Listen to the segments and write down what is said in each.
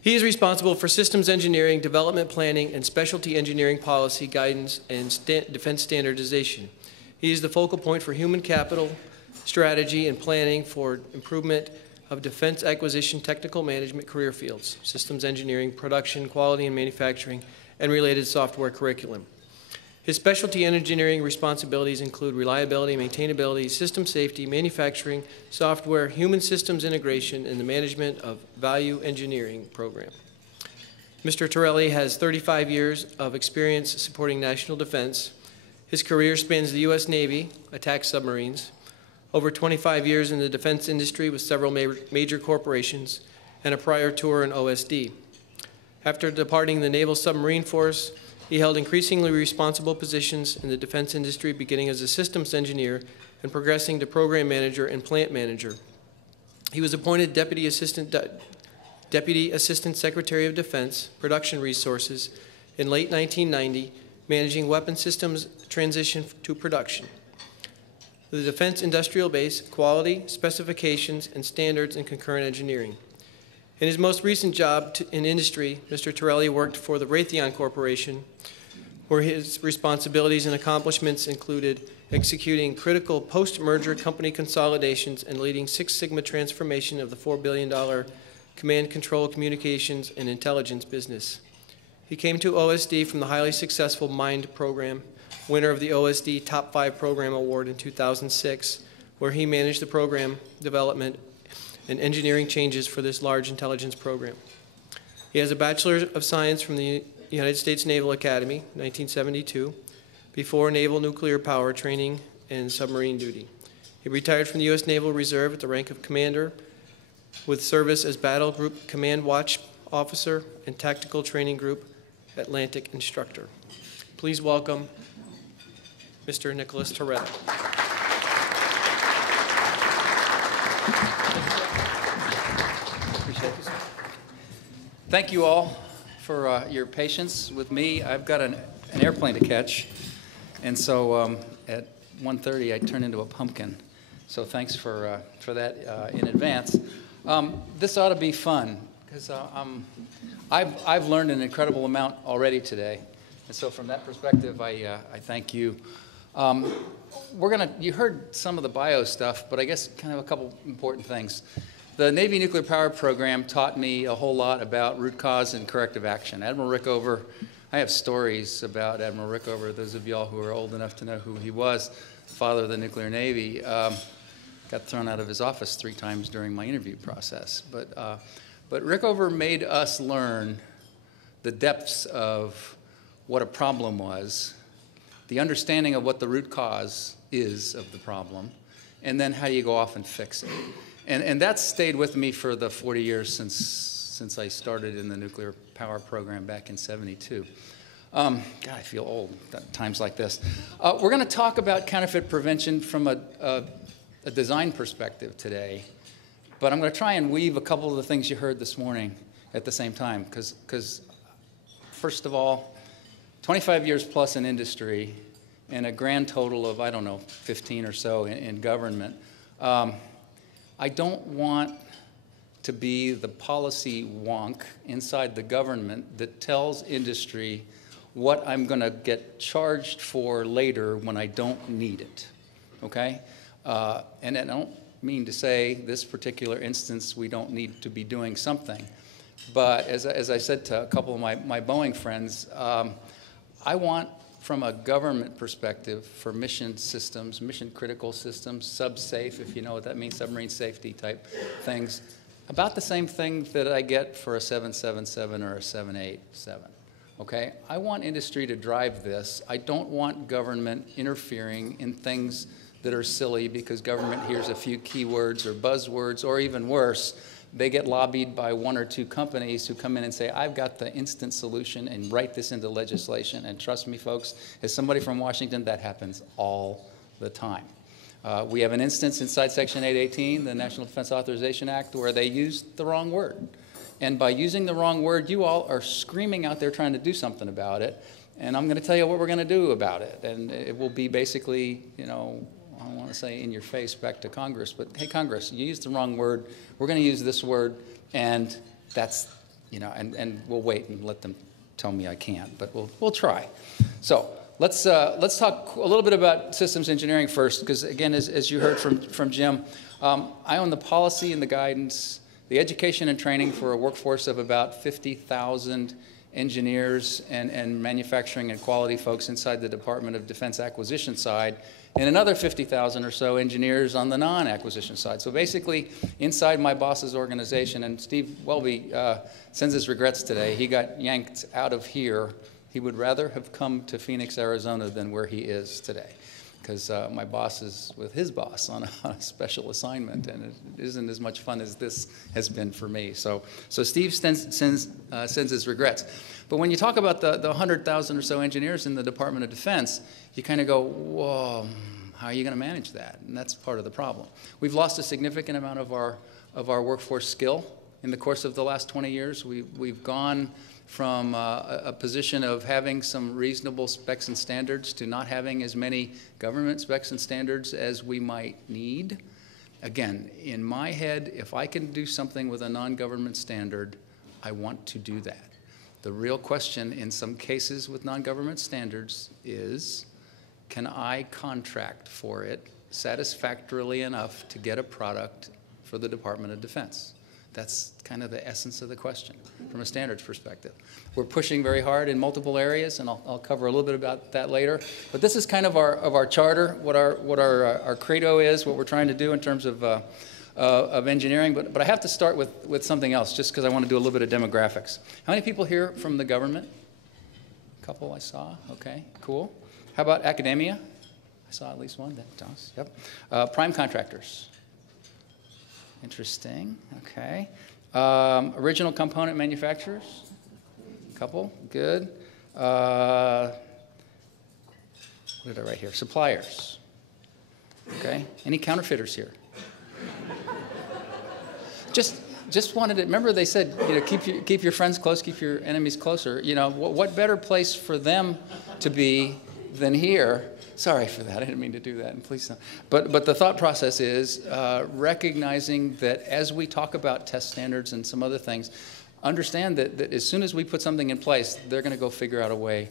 He is responsible for systems engineering, development planning, and specialty engineering policy guidance and defense standardization. He is the focal point for human capital, strategy, and planning for improvement of defense acquisition, technical management career fields, systems engineering, production, quality and manufacturing, and related software curriculum. His specialty engineering responsibilities include reliability, maintainability, system safety, manufacturing, software, human systems integration, and the management of value engineering program. Mr. Torelli has 35 years of experience supporting national defense. His career spans the U.S. Navy, attack submarines, over 25 years in the defense industry with several major corporations, and a prior tour in OSD. After departing the Naval Submarine Force, he held increasingly responsible positions in the defense industry, beginning as a systems engineer and progressing to program manager and plant manager. He was appointed Deputy Assistant Secretary of Defense, Production Resources, in late 1990, managing weapon systems transition to production. The defense industrial base, quality, specifications, and standards in concurrent engineering. In his most recent job in industry, Mr. Torelli worked for the Raytheon Corporation, where his responsibilities and accomplishments included executing critical post-merger company consolidations and leading Six Sigma transformation of the $4 billion command, control, communications, and intelligence business. He came to OSD from the highly successful MIND program, winner of the OSD Top 5 Program Award in 2006, where he managed the program development and engineering changes for this large intelligence program. He has a Bachelor of Science from the United States Naval Academy, 1972, before naval nuclear power training and submarine duty. He retired from the U.S. Naval Reserve at the rank of commander with service as Battle Group Command Watch Officer and Tactical Training Group Atlantic Instructor. Please welcome Mr. Nicholas Torelli. Thank you all for your patience with me. I've got an airplane to catch, and so at 1:30 I turn into a pumpkin. So thanks for that in advance. This ought to be fun because I've learned an incredible amount already today, and so from that perspective, I thank you. You heard some of the bio stuff, but I guess kind of a couple important things. The Navy Nuclear Power Program taught me a whole lot about root cause and corrective action. Admiral Rickover, I have stories about Admiral Rickover. Those of y'all who are old enough to know who he was, father of the nuclear Navy, got thrown out of his office 3 times during my interview process. But Rickover made us learn the depths of what a problem was, the understanding of what the root cause is of the problem, and then how you go off and fix it. And that's stayed with me for the 40 years since I started in the nuclear power program back in '72. God, I feel old at times like this. We're going to talk about counterfeit prevention from a design perspective today, but I'm going to try and weave a couple of the things you heard this morning at the same time, because first of all, 25 years plus in industry and a grand total of, I don't know, 15 or so in government. I don't want to be the policy wonk inside the government that tells industry what I'm going to get charged for later when I don't need it, okay? And I don't mean to say this particular instance we don't need to be doing something, but as I said to a couple of my Boeing friends, I want, from a government perspective, for mission systems, mission critical systems, sub-safe, if you know what that means, submarine safety type things, about the same thing that I get for a 777 or a 787, okay? I want industry to drive this. I don't want government interfering in things that are silly because government hears a few keywords or buzzwords, or even worse, they get lobbied by 1 or 2 companies who come in and say, I've got the instant solution, and write this into legislation. And trust me, folks, as somebody from Washington, that happens all the time. We have an instance inside Section 818, the National Defense Authorization Act, where they used the wrong word. And by using the wrong word, you all are screaming out there trying to do something about it. And I'm going to tell you what we're going to do about it. And it will be basically, you know, I don't want to say in your face back to Congress, but hey, Congress, you used the wrong word. We're going to use this word, and that's and we'll wait and let them tell me I can't, but we'll try. So let's talk a little bit about systems engineering first, because again, as you heard from Jim, I own the policy and the guidance, the education and training for a workforce of about 50,000 engineers and manufacturing and quality folks inside the Department of Defense acquisition side, and another 50,000 or so engineers on the non-acquisition side. So basically, inside my boss's organization, and Steve Welby sends his regrets today, he got yanked out of here. He would rather have come to Phoenix, Arizona than where he is today, because my boss is with his boss on a special assignment, and it isn't as much fun as this has been for me. So Steve sends his regrets. But when you talk about the 100,000 or so engineers in the Department of Defense, you kind of go, whoa, how are you going to manage that? And that's part of the problem. We've lost a significant amount of our workforce skill in the course of the last 20 years. We've gone from a position of having some reasonable specs and standards to not having as many government specs and standards as we might need. Again, in my head, if I can do something with a non-government standard, I want to do that. The real question in some cases with non-government standards is, can I contract for it satisfactorily enough to get a product for the Department of Defense? That's kind of the essence of the question from a standards perspective. We're pushing very hard in multiple areas, and I'll cover a little bit about that later. But this is kind of our charter, what our credo is, what we're trying to do in terms of engineering. But I have to start with something else, just because I want to do a little bit of demographics. How many people here from the government? A couple I saw. Okay, cool. How about academia? I saw at least one. Thomas. Yep. Prime contractors. Interesting. Okay. Original component manufacturers? Couple. Good. What did I write here? Suppliers. Okay. Any counterfeiters here? Just wanted to remember they said, keep your friends close, keep your enemies closer. What better place for them to be than here? Sorry for that. I didn't mean to do that, and please don't. But the thought process is recognizing that as we talk about test standards and some other things, understand that as soon as we put something in place, they're going to go figure out a way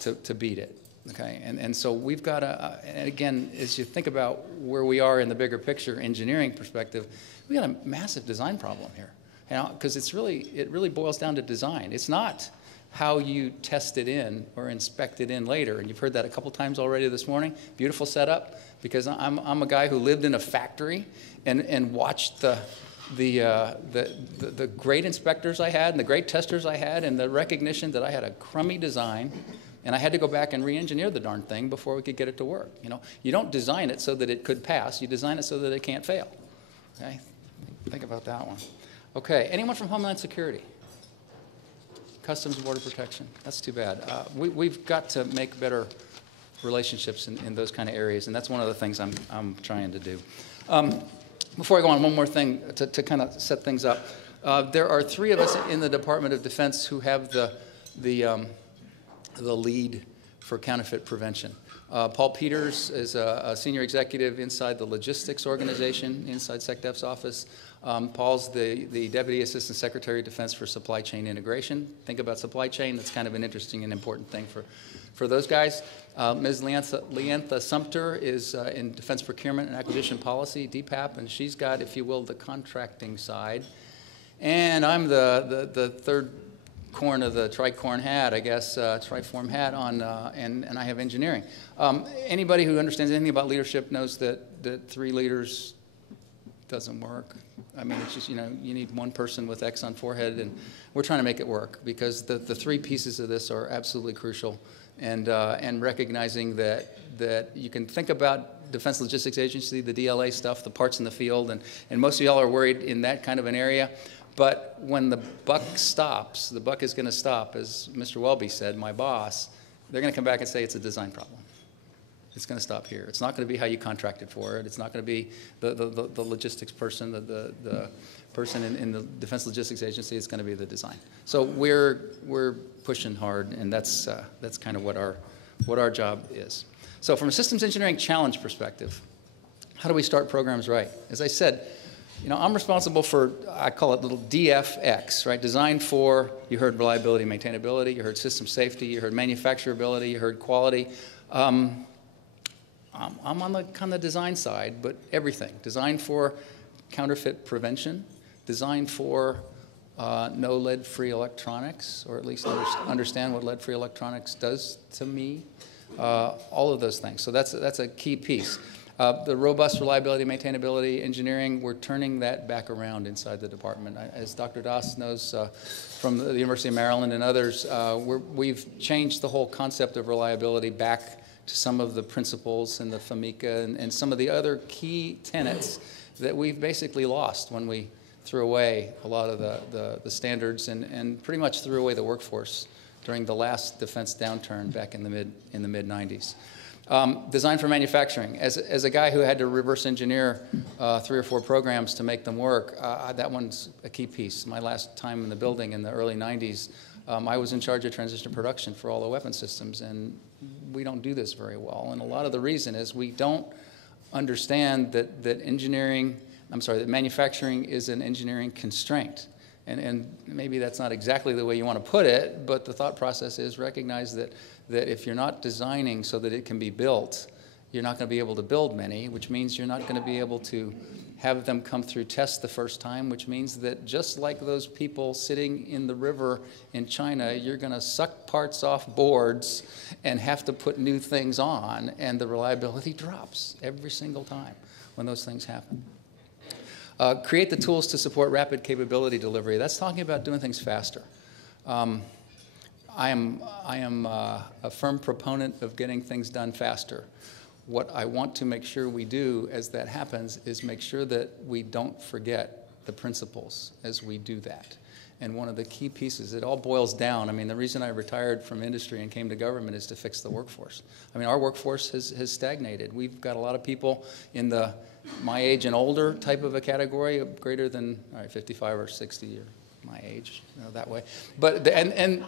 to beat it. Okay, and so we've got and again, as you think about where we are in the bigger picture engineering perspective, we got a massive design problem here, because it really boils down to design. It's not how you test it in or inspect it in later. And you've heard that a couple times already this morning. Beautiful setup, because I'm a guy who lived in a factory and watched the great inspectors I had and the great testers I had, and the recognition that I had a crummy design, and I had to go back and re-engineer the darn thing before we could get it to work. You don't design it so that it could pass. You design it so that it can't fail. Okay, think about that one. Okay, anyone from Homeland Security? Customs and Border Protection. That's too bad. We've got to make better relationships in those kind of areas, and that's one of the things I'm trying to do. Before I go on, one more thing to kind of set things up. There are 3 of us in the Department of Defense who have the lead for counterfeit prevention. Paul Peters is a senior executive inside the logistics organization, inside SecDef's office. Paul's the Deputy Assistant Secretary of Defense for Supply Chain Integration. Think about supply chain. That's kind of an interesting and important thing for those guys. Ms. Leantha Sumter is in Defense Procurement and Acquisition Policy, DPAP, and she's got, if you will, the contracting side. And I'm the third corn of the tricorn hat, I guess, triform hat on, and I have engineering. Anybody who understands anything about leadership knows that 3 leaders doesn't work. I mean, it's just, you need one person with X on forehead, and we're trying to make it work, because the 3 pieces of this are absolutely crucial, and recognizing that you can think about Defense Logistics Agency, the DLA stuff, the parts in the field, and most of y'all are worried in that kind of an area. But when the buck stops, the buck is going to stop, as Mr. Welby said, my boss, they're going to come back and say it's a design problem. It's going to stop here. It's not going to be how you contracted for it. It's not going to be the logistics person, the person in the Defense Logistics Agency. It's going to be the design. So we're pushing hard, and that's kind of what our job is. So from a systems engineering challenge perspective, how do we start programs right? As I said, I'm responsible for, I call it little DFX, right? Designed for, you heard reliability, maintainability, you heard system safety, you heard manufacturability, you heard quality. I'm on the kind of design side, but everything. Designed for counterfeit prevention, designed for no lead-free electronics, or at least understand what lead-free electronics does to me. All of those things. So that's a key piece. The robust reliability, maintainability, engineering, we're turning that back around inside the department. As Dr. Das knows from the University of Maryland and others, we've changed the whole concept of reliability back to some of the principles in the FAMICA and some of the other key tenets that we've basically lost when we threw away a lot of the standards and pretty much threw away the workforce during the last defense downturn back in the mid-90s. Design for manufacturing. As a guy who had to reverse engineer 3 or 4 programs to make them work, that one's a key piece. My last time in the building in the early 90s, I was in charge of transition production for all the weapon systems, and we don't do this very well. And a lot of the reason is we don't understand that manufacturing is an engineering constraint. And maybe that's not exactly the way you want to put it, but the thought process is recognize that if you're not designing so that it can be built, you're not going to be able to build many, which means you're not going to be able to have them come through tests the first time, which means that just like those people sitting in the river in China, you're going to suck parts off boards and have to put new things on, and the reliability drops every single time when those things happen. Create the tools to support rapid capability delivery. That's talking about doing things faster. I am a firm proponent of getting things done faster. What I want to make sure we do as that happens is make sure that we don't forget the principles as we do that. And one of the key pieces, it all boils down. I mean, the reason I retired from industry and came to government is to fix the workforce. I mean, our workforce has stagnated. We've got a lot of people in the my age and older type of a category, greater than 55 or 60 or my age, that way. But and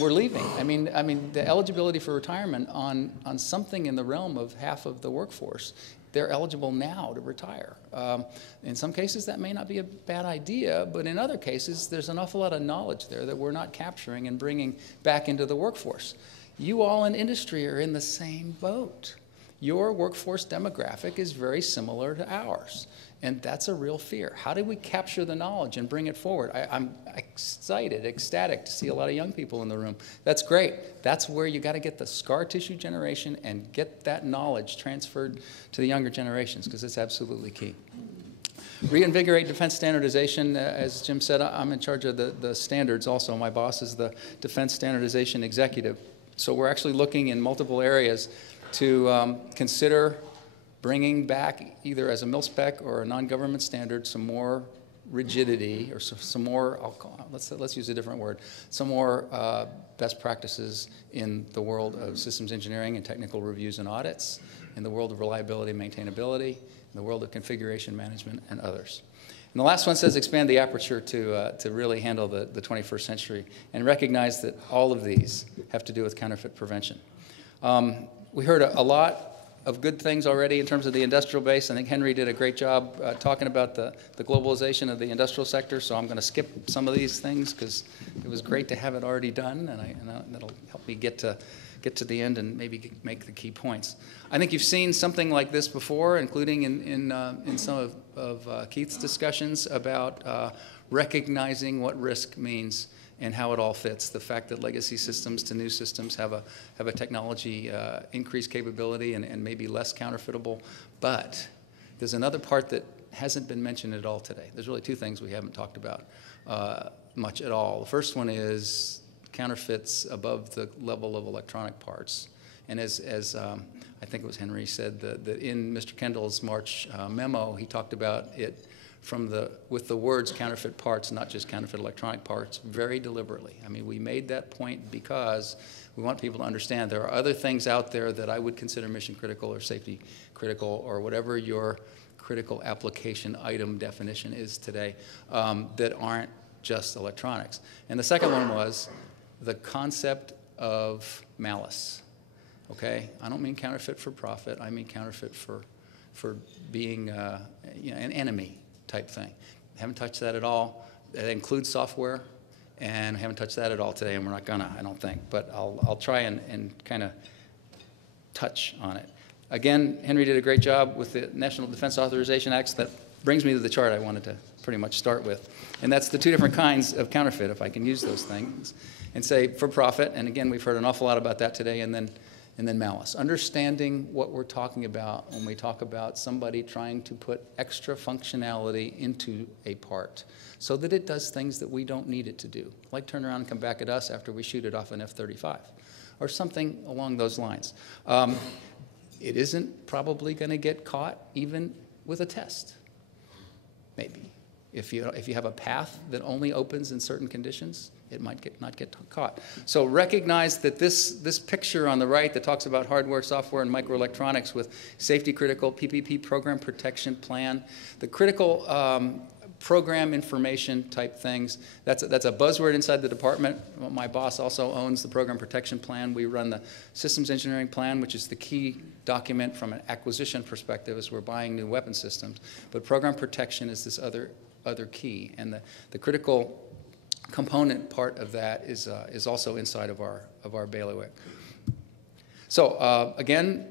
we're leaving. I mean, the eligibility for retirement on something in the realm of half of the workforce, they're eligible now to retire. In some cases, that may not be a bad idea, but in other cases, there's an awful lot of knowledge there that we're not capturing and bringing back into the workforce. You all in industry are in the same boat. Your workforce demographic is very similar to ours, and that's a real fear. How do we capture the knowledge and bring it forward? I'm excited, ecstatic to see a lot of young people in the room. That's great. That's where you got to get the scar tissue generation and get that knowledge transferred to the younger generations, because it's absolutely key. Reinvigorate defense standardization. As Jim said, I'm in charge of the standards also. My boss is the defense standardization executive. So we're actually looking in multiple areas to consider bringing back, either as a mil-spec or a non-government standard, some more rigidity, or some more, let's use a different word, some more best practices in the world of systems engineering and technical reviews and audits, in the world of reliability and maintainability, in the world of configuration management, and others. And the last one says expand the aperture to really handle the 21st century and recognize that all of these have to do with counterfeit prevention. We heard a lot of good things already in terms of the industrial base. I think Henry did a great job talking about the globalization of the industrial sector, so I'm going to skip some of these things because it was great to have it already done, and that'll help me get to the end and maybe make the key points. I think you've seen something like this before, including in some of Keith's discussions about recognizing what risk means and how it all fits. The fact that legacy systems to new systems have a technology increased capability and maybe less counterfeitable. But there's another part that hasn't been mentioned at all today. There's really 2 things we haven't talked about much at all. The first one is counterfeits above the level of electronic parts. And as I think it was Henry said, that in Mr. Kendall's March memo, he talked about it with the words counterfeit parts, not just counterfeit electronic parts, very deliberately. I mean, we made that point because we want people to understand there are other things out there that I would consider mission critical or safety critical or whatever your critical application item definition is today that aren't just electronics. And the second one was the concept of malice. Okay? I don't mean counterfeit for profit. I mean counterfeit for being an enemy type thing. Haven't touched that at all. That includes software, and haven't touched that at all today, and we're not gonna, I don't think. But I'll try and kind of touch on it. Again, Henry did a great job with the National Defense Authorization Acts. That brings me to the chart I wanted to pretty much start with. And that's the two different kinds of counterfeit, if I can use those things, and say for profit. And again, we've heard an awful lot about that today, and then malice. Understanding what we're talking about when we talk about somebody trying to put extra functionality into a part so that it does things that we don't need it to do, like turn around and come back at us after we shoot it off an F-35 or something along those lines. It isn't probably going to get caught even with a test, maybe. If you have a path that only opens in certain conditions, it might not get caught. So recognize that this picture on the right that talks about hardware, software, and microelectronics with safety critical PPP program protection plan, the critical program information type things, that's a buzzword inside the department. Well, my boss also owns the program protection plan. We run the systems engineering plan, which is the key document from an acquisition perspective as we're buying new weapon systems. But program protection is this other key, and the critical component part of that is also inside of our bailiwick. So again,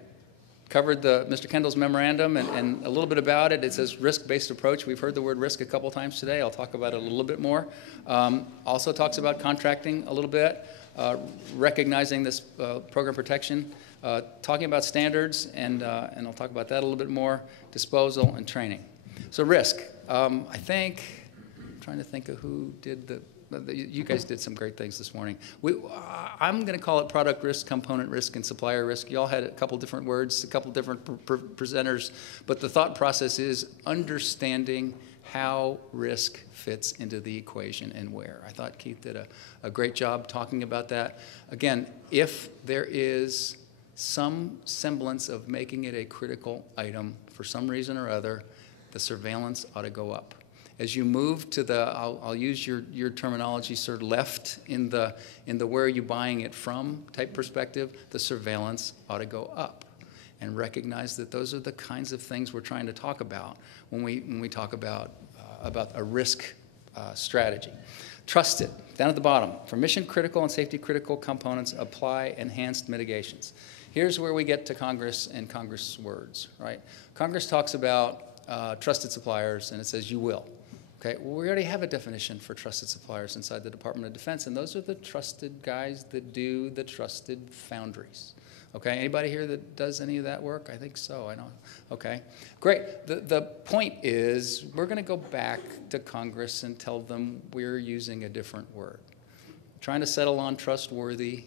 covered Mr. Kendall's memorandum and a little bit about it. It says risk-based approach. We've heard the word risk a couple times today. I'll talk about it a little bit more. Also talks about contracting a little bit, recognizing this program protection, talking about standards, and I'll talk about that a little bit more, disposal and training. So risk. I'm trying to think of who did you guys did some great things this morning. I'm going to call it product risk, component risk, and supplier risk. You all had a couple different words, a couple different presenters, but the thought process is understanding how risk fits into the equation and where. I thought Keith did a great job talking about that. Again, if there is some semblance of making it a critical item for some reason or other, the surveillance ought to go up. As you move to the, I'll use your terminology, sort of left in the where are you buying it from type perspective, the surveillance ought to go up. And recognize that those are the kinds of things we're trying to talk about when we talk about a risk strategy. Trusted, down at the bottom, for mission critical and safety critical components, apply enhanced mitigations. Here's where we get to Congress and Congress words, right? Congress talks about trusted suppliers, and it says you will. Okay, well, we already have a definition for trusted suppliers inside the Department of Defense, and those are the trusted guys that do the trusted foundries. Okay, anybody here that does any of that work? I think so, I know. Okay, great. The point is we're going to go back to Congress and tell them we're using a different word. Trying to settle on trustworthy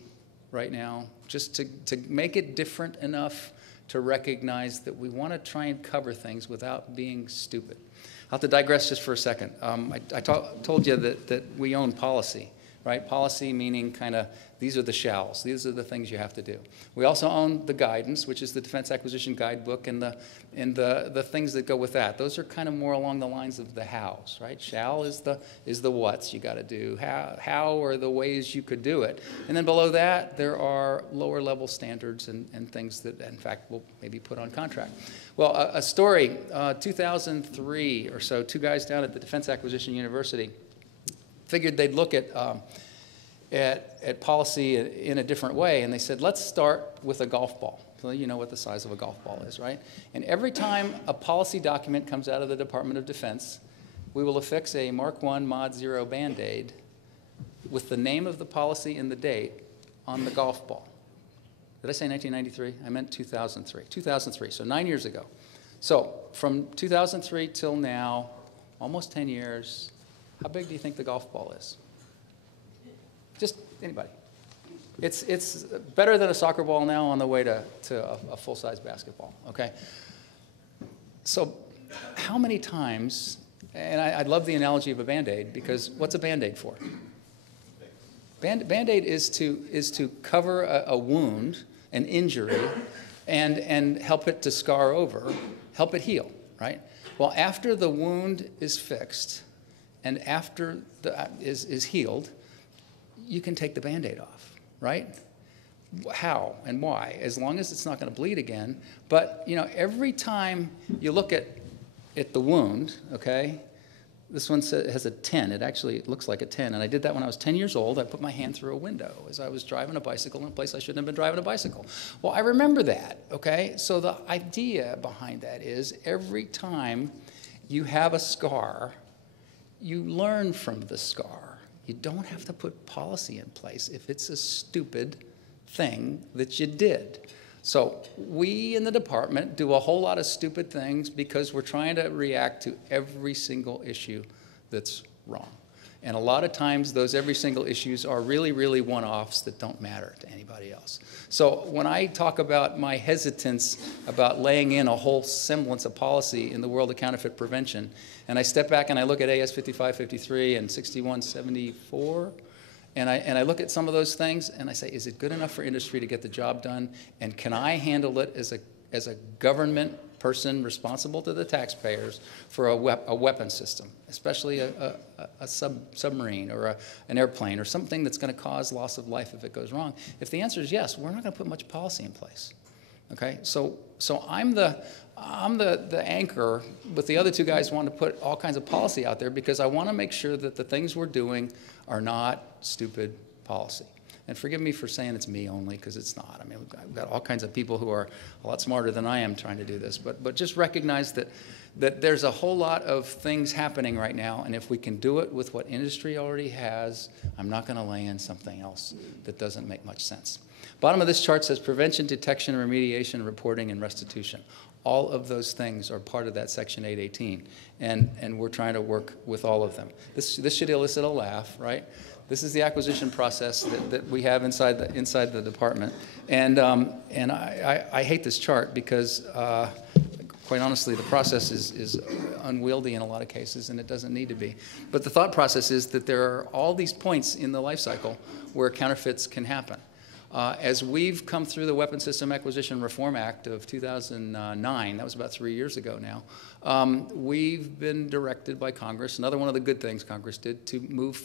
right now, just to make it different enough to recognize that we want to try and cover things without being stupid. I'll have to digress just for a second. I told you that we own policy, right? Policy meaning kind of these are the shalls. These are the things you have to do. We also own the guidance, which is the Defense Acquisition Guidebook, and the things that go with that. Those are kind of more along the lines of the hows, right? Shall is the what's you got to do. How are the ways you could do it. And then below that, there are lower level standards and things that, in fact, we'll maybe put on contract. Well, a story, 2003 or so, two guys down at the Defense Acquisition University figured they'd look at policy in a different way, and they said, let's start with a golf ball. So you know what the size of a golf ball is, right? And every time a policy document comes out of the Department of Defense, we will affix a Mark I Mod 0 Band-Aid with the name of the policy and the date on the golf ball. Did I say 1993? I meant 2003. 2003, so 9 years ago. So from 2003 till now, almost 10 years, how big do you think the golf ball is? Just anybody. It's better than a soccer ball now on the way to a full-size basketball, okay? So how many times, and I love the analogy of a Band-Aid, because what's a Band-Aid for? Band-Aid is to cover a wound, an injury, and help it to scar over, help it heal, right? Well, after the wound is fixed and after is healed, you can take the Band-Aid off, right? How and why? As long as it's not going to bleed again. But, you know, every time you look at at the wound, okay? This one has a 10. It looks like a 10. And I did that when I was 10 years old. I put my hand through a window as I was driving a bicycle in a place I shouldn't have been driving a bicycle. Well, I remember that, okay? So the idea behind that is every time you have a scar, you learn from the scar. You don't have to put policy in place if it's a stupid thing that you did. So we in the department do a whole lot of stupid things because we're trying to react to every single issue that's wrong. And a lot of times those every single issues are really, really one-offs that don't matter to anybody else. So when I talk about my hesitance about laying in a whole semblance of policy in the world of counterfeit prevention, and I step back and I look at AS 5553 and 6174, and I look at some of those things and I say, is it good enough for industry to get the job done? And can I handle it as a government person responsible to the taxpayers for a weapon system, especially a submarine or an airplane or something that's going to cause loss of life if it goes wrong? If the answer is yes, we're not going to put much policy in place. Okay, so I'm the anchor, but the other two guys want to put all kinds of policy out there because I want to make sure that the things we're doing are not stupid policy. And forgive me for saying it's me only, because it's not. I mean, I've got all kinds of people who are a lot smarter than I am trying to do this. But just recognize that there's a whole lot of things happening right now, and if we can do it with what industry already has, I'm not going to lay in something else that doesn't make much sense. Bottom of this chart says prevention, detection, remediation, reporting, and restitution. All of those things are part of that Section 818, and we're trying to work with all of them. This should elicit a laugh, right? This is the acquisition process that we have inside the department, and I hate this chart because, quite honestly, the process is unwieldy in a lot of cases, and it doesn't need to be. But the thought process is that there are all these points in the life cycle where counterfeits can happen. As we've come through the Weapon System Acquisition Reform Act of 2009, that was about 3 years ago now, we've been directed by Congress, another one of the good things Congress did, to move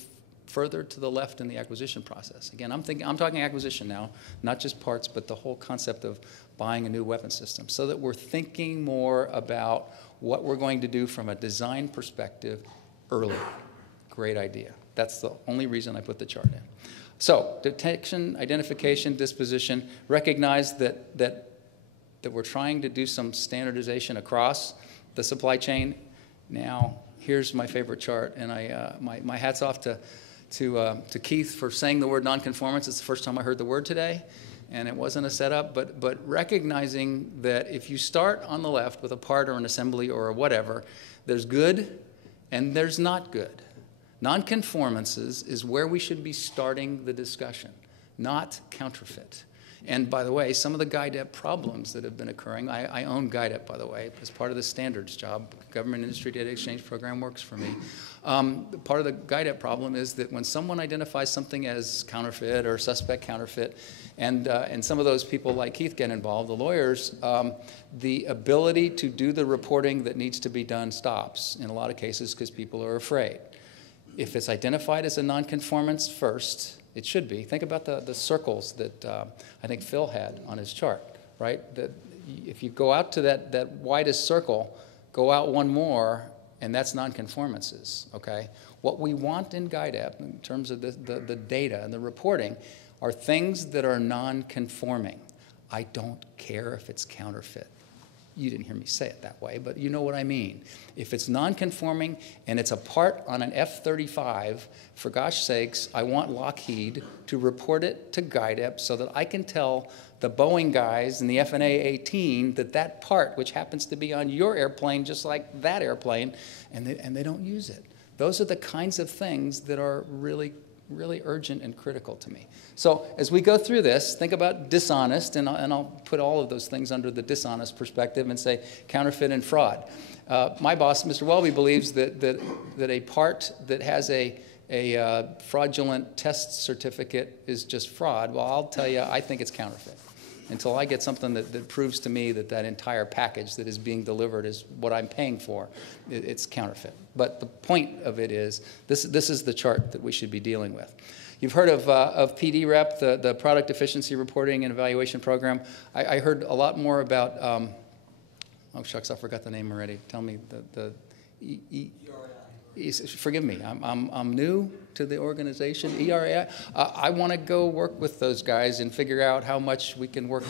further to the left in the acquisition process. Again, I'm talking acquisition now, not just parts, but the whole concept of buying a new weapon system, so that we're thinking more about what we're going to do from a design perspective early. Great idea. That's the only reason I put the chart in. So detection, identification, disposition, recognize that we're trying to do some standardization across the supply chain. Now, here's my favorite chart, and my hat's off to Keith for saying the word nonconformance. It's the first time I heard the word today, and it wasn't a setup, but recognizing that if you start on the left with a part or an assembly or whatever, there's good and there's not good. Nonconformances is where we should be starting the discussion, not counterfeit. And by the way, some of the GIDEP problems that have been occurring, I own GIDEP, by the way, as part of the standards job. Government Industry Data Exchange Program works for me. Part of the GIDEP problem is that when someone identifies something as counterfeit or suspect counterfeit, and some of those people like Keith get involved, the lawyers, the ability to do the reporting that needs to be done stops in a lot of cases because people are afraid. If it's identified as a nonconformance first, it should be. Think about the circles that I think Phil had on his chart, right? That if you go out to that widest circle, go out one more, and that's nonconformances, okay? What we want in GIDEP, in terms of the data and the reporting, are things that are non-conforming. I don't care if it's counterfeit. You didn't hear me say it that way, but you know what I mean. If it's non-conforming and it's a part on an F-35, for gosh sakes, I want Lockheed to report it to GIDEP so that I can tell the Boeing guys and the FNA-18 that part, which happens to be on your airplane just like that airplane, and they don't use it. Those are the kinds of things that are really urgent and critical to me. So as we go through this, think about dishonest, and I'll put all of those things under the dishonest perspective and say counterfeit and fraud. My boss, Mr. Welby, believes that a part that has a fraudulent test certificate is just fraud. Well, I'll tell you, I think it's counterfeit. Until I get something that proves to me that entire package that is being delivered is what I'm paying for, it's counterfeit. But the point of it is, this is the chart that we should be dealing with. You've heard of PDREP, the Product Efficiency Reporting and Evaluation Program. I heard a lot more about Oh, shucks, I forgot the name already. Tell me forgive me, I'm new to the organization, ERAI. I want to go work with those guys and figure out how much we can work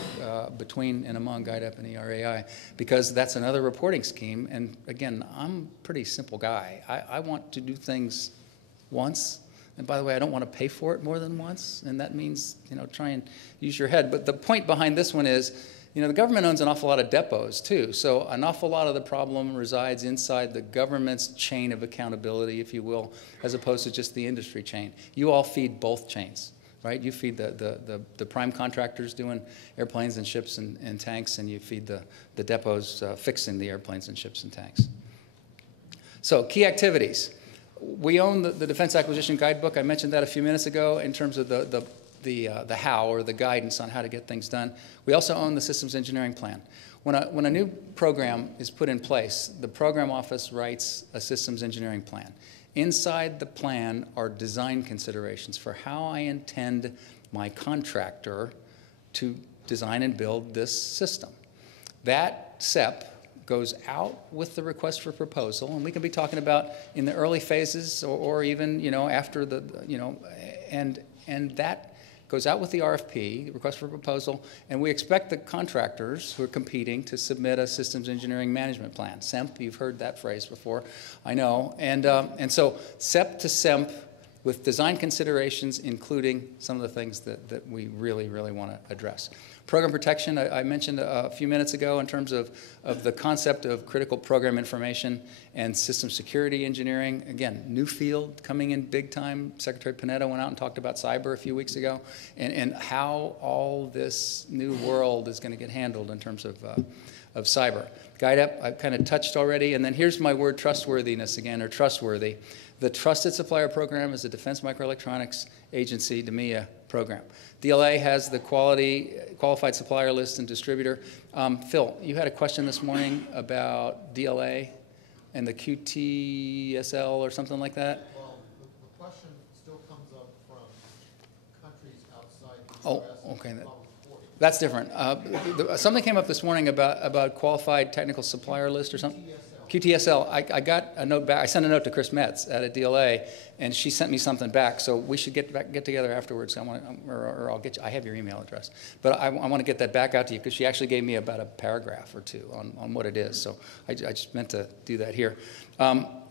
between and among GuideUp and ERAI, because that's another reporting scheme. And again, I'm a pretty simple guy. I want to do things once. And by the way, I don't want to pay for it more than once. And that means, try and use your head. But the point behind this one is, the government owns an awful lot of depots, too. So an awful lot of the problem resides inside the government's chain of accountability, if you will, as opposed to just the industry chain. You all feed both chains, right? You feed the prime contractors doing airplanes and ships and tanks, and you feed the depots fixing the airplanes and ships and tanks. So key activities. We own the Defense Acquisition Guidebook. I mentioned that a few minutes ago in terms of the how, or the guidance on how to get things done. We also own the Systems Engineering Plan. When a new program is put in place, the program office writes a Systems Engineering Plan. Inside the plan are design considerations for how I intend my contractor to design and build this system. That SEP goes out with the request for proposal, and we can be talking about in the early phases or even after and that goes out with the RFP, the request for proposal, and we expect the contractors who are competing to submit a systems engineering management plan. SEMP, you've heard that phrase before, I know. And so SEP to SEMP with design considerations, including some of the things that we really, really want to address. Program protection, I mentioned a few minutes ago in terms of the concept of critical program information and system security engineering. Again, new field coming in big time. Secretary Panetta went out and talked about cyber a few weeks ago, and how all this new world is going to get handled in terms of cyber. GuideUp, I've kind of touched already, and then here's my word trustworthiness again, or trustworthy. The Trusted Supplier Program is a Defense Microelectronics Agency, DMEA program. DLA has the qualified supplier list and distributor. Phil, you had a question this morning about DLA and the QTSL or something like that? Well, the question still comes up from countries outside the US. Oh, okay. That's different. Something came up this morning about qualified technical supplier list or something? QTSL. I got a note back. I sent a note to Chris Metz at a DLA, and she sent me something back. So we should get together afterwards. Or I'll get you. I have your email address, but I want to get that back out to you because she actually gave me about a paragraph or two on what it is. So I just meant to do that here.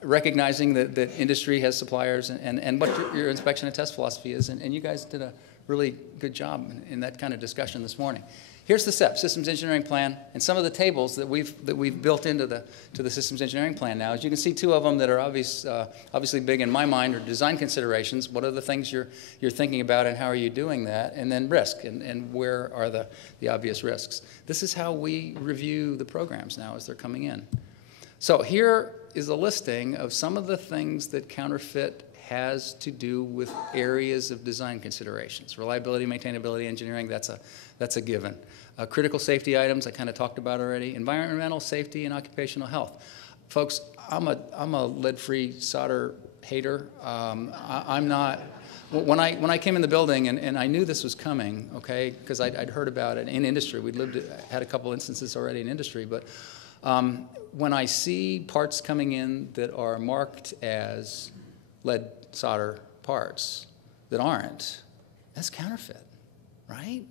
Recognizing that industry has suppliers and what your inspection and test philosophy is, and you guys did a really good job in that kind of discussion this morning. Here's the SEP, Systems Engineering Plan, and some of the tables that we've built into the Systems Engineering Plan now. As you can see, two of them that are obviously big in my mind are design considerations. What are the things you're thinking about, and how are you doing that? And then risk, and where are the obvious risks? This is how we review the programs now as they're coming in. So here is a listing of some of the things that counterfeit has to do with areas of design considerations. Reliability, maintainability, engineering, that's a given. Critical safety items, I kind of talked about already. Environmental safety and occupational health. Folks, I'm a lead-free solder hater. I'm not. When I came in the building, and I knew this was coming, okay, because I'd heard about it in industry. We'd had a couple instances already in industry, but when I see parts coming in that are marked as lead solder parts that aren't, that's counterfeit, right?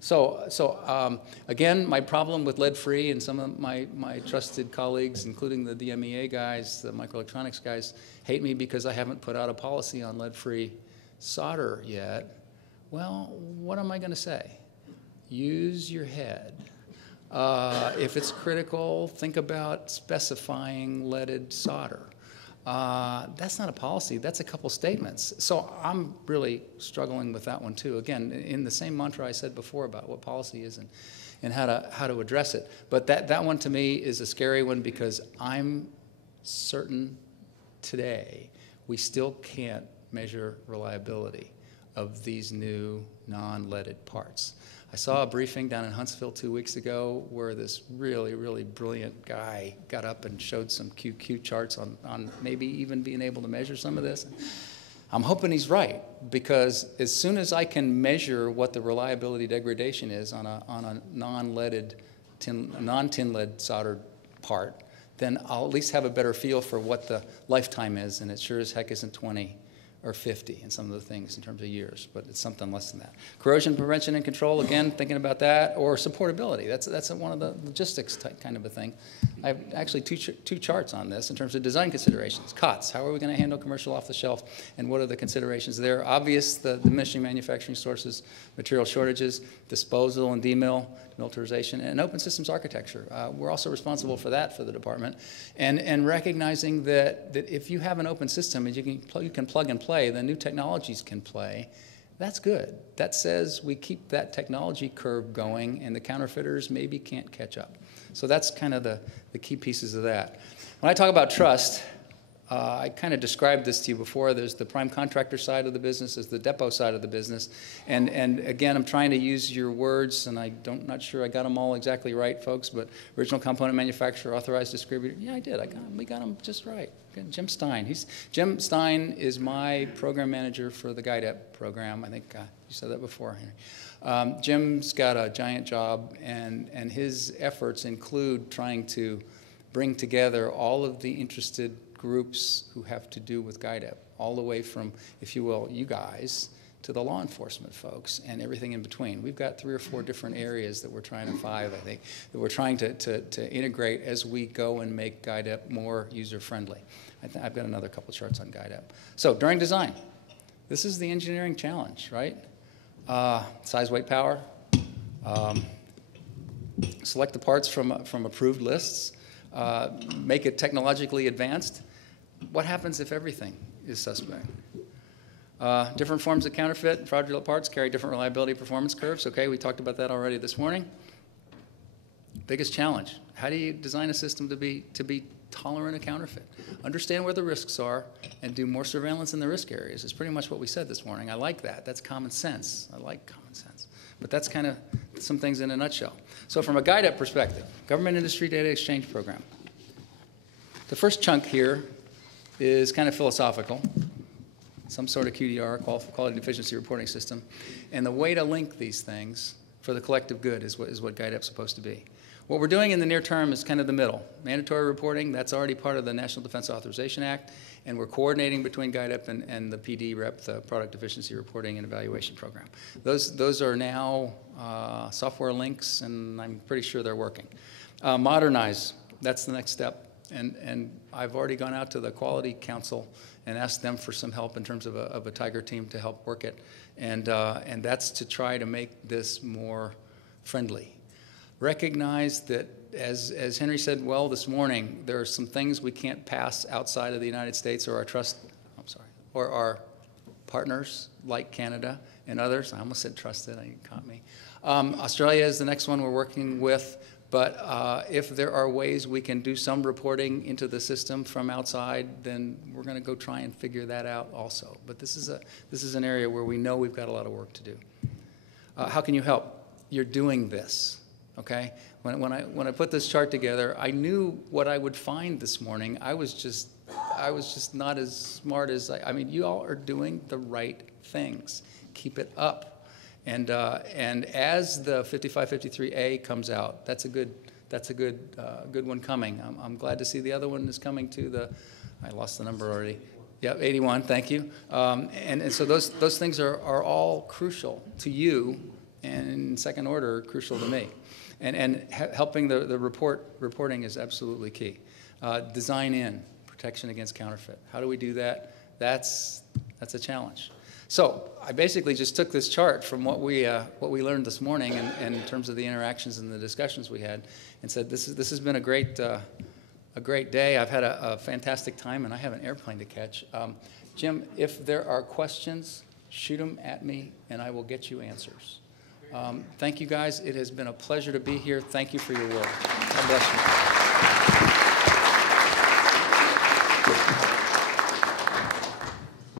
So again, my problem with lead-free, and some of my trusted colleagues, including the DMEA guys, the microelectronics guys, hate me because I haven't put out a policy on lead-free solder yet. Well, what am I going to say? Use your head. If it's critical, think about specifying leaded solder. That's not a policy. That's a couple statements. So I'm really struggling with that one too. Again, in the same mantra I said before about what policy is and how to address it. But that one to me is a scary one because I'm certain today we still can't measure reliability of these new non-leaded parts. I saw a briefing down in Huntsville 2 weeks ago where this really, really brilliant guy got up and showed some QQ charts on maybe even being able to measure some of this. I'm hoping he's right, because as soon as I can measure what the reliability degradation is on a non-leaded, non-tin lead soldered part, then I'll at least have a better feel for what the lifetime is, and it sure as heck isn't 20 or 50 in some of the things in terms of years, but it's something less than that. Corrosion prevention and control, again, thinking about that, or supportability. That's one of the logistics type kind of a thing. I have actually two charts on this in terms of design considerations. COTS, how are we going to handle commercial off the shelf, and what are the considerations there? Obvious, the diminishing manufacturing sources, material shortages, disposal and demilitarization, and open systems architecture. We're also responsible for that for the department, and recognizing that if you have an open system and you can plug and play, then new technologies can play. That's good. That says we keep that technology curve going, and the counterfeiters maybe can't catch up. So that's kind of the key pieces of that. When I talk about trust, I kind of described this to you before. There's the prime contractor side of the business, there's the depot side of the business. And again, I'm trying to use your words, and not sure I got them all exactly right, folks, but original component manufacturer, authorized distributor. Yeah, I did. We got them just right. Jim Stein. Jim Stein is my program manager for the GuideUp program. I think you said that before, Henry. Jim's got a giant job, and his efforts include trying to bring together all of the interested groups who have to do with GuideUp, all the way from, if you will, you guys, to the law enforcement folks and everything in between. We've got 3 or 4 different areas that we're trying to, 5, I think, that we're trying to integrate as we go and make GuideUp more user-friendly. I've got another couple charts on GuideUp. So during design, this is the engineering challenge, right? Size, weight, power. Select the parts from approved lists. Make it technologically advanced. What happens if everything is suspect? Different forms of counterfeit, fraudulent parts carry different reliability performance curves. Okay, we talked about that already this morning. Biggest challenge, how do you design a system to be tolerant of counterfeit? Understand where the risks are and do more surveillance in the risk areas. It's pretty much what we said this morning. I like that. That's common sense. I like common sense. But that's kind of some things in a nutshell. So from a GuideUp perspective, Government Industry Data Exchange Program. The first chunk here is kind of philosophical. Some sort of QDR, Quality Deficiency Reporting System. And the way to link these things for the collective good is what GuideUp's supposed to be. What we're doing in the near term is kind of the middle. Mandatory reporting, that's already part of the National Defense Authorization Act, and we're coordinating between GuideUp and the PD rep, the Product Deficiency Reporting and Evaluation Program. Those are now software links, and I'm pretty sure they're working. Modernize, that's the next step. And I've already gone out to the Quality Council and asked them for some help in terms of a Tiger team to help work it. And that's to try to make this more friendly. Recognize that, as Henry said well this morning, there are some things we can't pass outside of the United States or or our partners like Canada and others. I almost said trusted, you caught me. Australia is the next one we're working with, but if there are ways we can do some reporting into the system from outside, then we're going to go try and figure that out also. But this is an area where we know we've got a lot of work to do. How can you help? You're doing this. Okay, when I put this chart together, I knew what I would find this morning. I was just not as smart as I mean, you all are doing the right things. Keep it up, and as the 5553A comes out, that's a good one coming. I'm glad to see the other one is coming to I lost the number already. Yeah, 81. Thank you. And so those things are all crucial to you, and in second order, crucial to me. And helping the reporting is absolutely key. Design in protection against counterfeit. How do we do that? That's a challenge. So I basically just took this chart from what we learned this morning, and in terms of the interactions and the discussions we had, and said this has been a great day. I've had a fantastic time, and I have an airplane to catch. Jim, if there are questions, shoot them at me, and I will get you answers. Thank you, guys. It has been a pleasure to be here. Thank you for your work. God bless you.